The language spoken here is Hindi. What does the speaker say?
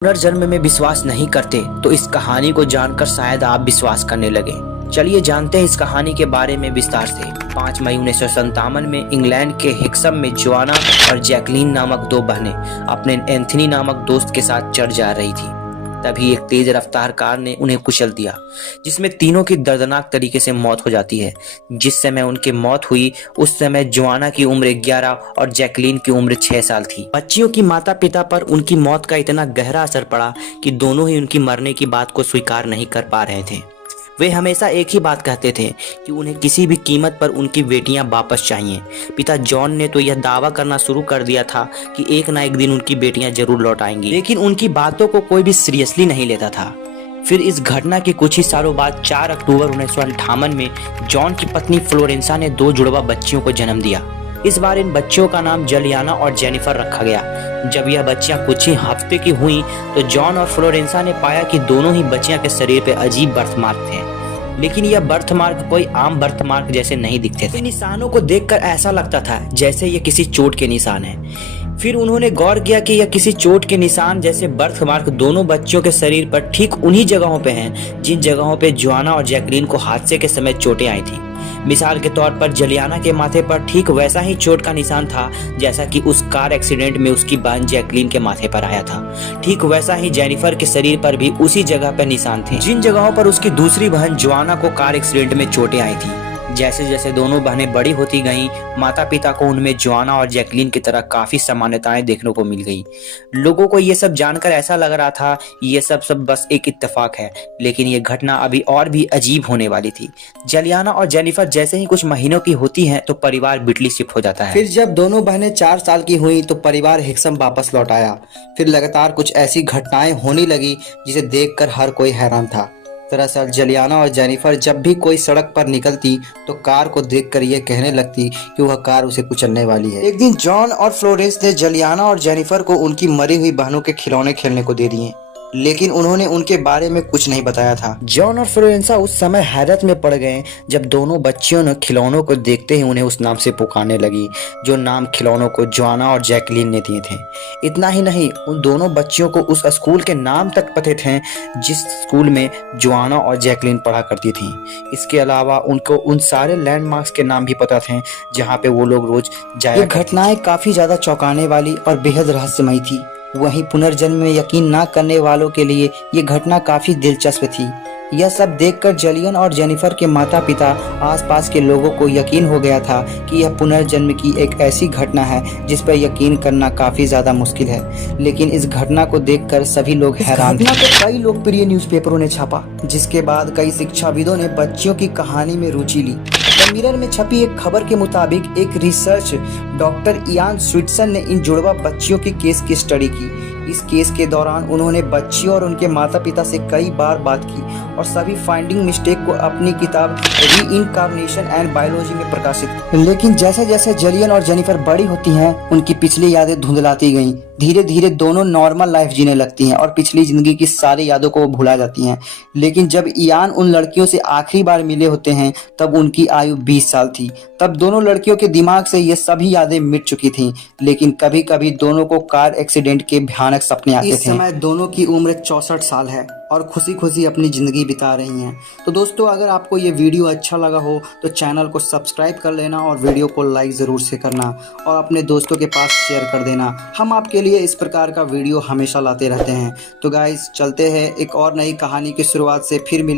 पुनर्जन्म में विश्वास नहीं करते तो इस कहानी को जानकर शायद आप विश्वास करने लगे। चलिए जानते हैं इस कहानी के बारे में विस्तार से। 5 मई 1957 में इंग्लैंड के हिक्सम में जोआना और जैकलीन नामक दो बहनें अपने एंथनी नामक दोस्त के साथ चढ़ जा रही थी। तभी एक तेज रफ्तार कार ने उन्हें कुचल दिया, जिसमें तीनों की दर्दनाक तरीके से मौत हो जाती है। जिस समय उनकी मौत हुई उस समय जोआना की उम्र 11 और जैकलीन की उम्र 6 साल थी। बच्चियों की माता पिता पर उनकी मौत का इतना गहरा असर पड़ा कि दोनों ही उनकी मरने की बात को स्वीकार नहीं कर पा रहे थे। वे हमेशा एक ही बात कहते थे कि उन्हें किसी भी कीमत पर उनकी बेटियां वापस चाहिए। पिता जॉन ने तो यह दावा करना शुरू कर दिया था कि एक ना एक दिन उनकी बेटियां जरूर लौट आएंगी, लेकिन उनकी बातों को कोई भी सीरियसली नहीं लेता था। फिर इस घटना के कुछ ही सालों बाद 4 अक्टूबर 1958 में जॉन की पत्नी फ्लोरेंसा ने 2 जुड़वा बच्चियों को जन्म दिया। इस बार इन बच्चियों का नाम जलियाना और जेनिफर रखा गया। जब यह बच्चियां कुछ ही हफ्ते की हुई तो जॉन और फ्लोरेंसा ने पाया कि दोनों ही बच्चियां के शरीर पे अजीब बर्थमार्क थे, लेकिन यह बर्थमार्क कोई आम बर्थमार्क जैसे नहीं दिखते थे। इन निशानों को देखकर ऐसा लगता था जैसे ये किसी चोट के निशान हैं। फिर उन्होंने गौर किया कि यह किसी चोट के निशान जैसे बर्थमार्क दोनों बच्चियों के शरीर पर ठीक उन्हीं जगहों पे हैं जिन जगहों पे जोआना और जैकलीन को हादसे के समय चोटें आई थी। मिसाल के तौर पर जलियाना के माथे पर ठीक वैसा ही चोट का निशान था जैसा कि उस कार एक्सीडेंट में उसकी बहन जैकलीन के माथे पर आया था। ठीक वैसा ही जेनिफर के शरीर पर भी उसी जगह पर निशान थे जिन जगहों पर उसकी दूसरी बहन जोआना को कार एक्सीडेंट में चोटें आई थी। जैसे जैसे दोनों बहनें बड़ी होती गईं, माता पिता को उनमें जोआना और जैकलीन की तरह काफी समानताएं देखने को मिल गई। लोगों को ये सब जानकर ऐसा लग रहा था ये सब बस एक इत्तेफाक है, लेकिन ये घटना अभी और भी अजीब होने वाली थी। जलियाना और जेनिफर जैसे ही कुछ महीनों की होती हैं तो परिवार बिटली शिफ्ट हो जाता है। फिर जब दोनों बहनें 4 साल की हुई तो परिवार हिक्सम वापस लौट आया। फिर लगातार कुछ ऐसी घटनाएं होने लगी जिसे देखकर हर कोई हैरान था। दरअसल जलियाना और जेनिफर जब भी कोई सड़क पर निकलती तो कार को देखकर ये कहने लगती कि वह कार उसे कुचलने वाली है। एक दिन जॉन और फ्लोरेंस ने जलियाना और जेनिफर को उनकी मरी हुई बहनों के खिलौने खेलने को दे दिए, लेकिन उन्होंने उनके बारे में कुछ नहीं बताया था। जॉन और फ्लोरेंसा उस समय हैरत में पड़ गए जब दोनों बच्चियों ने खिलौनों को देखते ही उन्हें उस नाम से पुकारने लगी जो नाम खिलौनों को जोआना और जैकलीन ने दिए थे। इतना ही नहीं, उन दोनों बच्चियों को उस स्कूल के नाम तक पते थे जिस स्कूल में जोआना और जैकलीन पढ़ा करती थी। इसके अलावा उनको उन सारे लैंडमार्क्स के नाम भी पता थे जहाँ पे वो लोग रोज जाया। घटनाएं काफी ज्यादा चौंकाने वाली और बेहद रहस्यमयी थी। वहीं पुनर्जन्म में यकीन न करने वालों के लिए ये घटना काफी दिलचस्प थी। यह सब देखकर जलियन और जेनिफर के माता पिता आसपास के लोगों को यकीन हो गया था कि यह पुनर्जन्म की एक ऐसी घटना है जिस पर यकीन करना काफी ज्यादा मुश्किल है। लेकिन इस घटना को देखकर सभी लोग हैरान थे। घटना को कई लोकप्रिय न्यूज़पेपरों ने छापा, जिसके बाद कई शिक्षाविदों ने बच्चियों की कहानी में रुचि ली। द मिरर में छपी एक खबर के मुताबिक एक रिसर्च डॉक्टर इयान स्विट्सन ने इन जुड़वा बच्चियों के केस की स्टडी की। इस केस के दौरान उन्होंने बच्चियों और उनके माता पिता से कई बार बात की और सभी फाइंडिंग मिस्टेक को अपनी किताब रीइंकार्नेशन एंड बायोलॉजी में प्रकाशित किया। लेकिन जैसे जैसे जलियन और जेनिफर बड़ी होती हैं, उनकी पिछली यादें धुंधलाती गईं। धीरे धीरे दोनों नॉर्मल लाइफ जीने लगती हैं और पिछली जिंदगी की सारी यादों को भुला जाती हैं। लेकिन जब इयान उन लड़कियों से आखिरी बार मिले होते हैं तब उनकी आयु 20 साल थी। तब दोनों लड़कियों के दिमाग से ये सभी यादें मिट चुकी थीं, लेकिन कभी कभी दोनों को कार एक्सीडेंट के भयानक सपने आते थे। इस समय दोनों की उम्र 64 साल है और खुशी खुशी अपनी जिंदगी बिता रही हैं। तो दोस्तों, अगर आपको ये वीडियो अच्छा लगा हो तो चैनल को सब्सक्राइब कर लेना और वीडियो को लाइक ज़रूर से करना और अपने दोस्तों के पास शेयर कर देना। हम आपके लिए इस प्रकार का वीडियो हमेशा लाते रहते हैं। तो गाइस, चलते हैं एक और नई कहानी की शुरुआत से फिर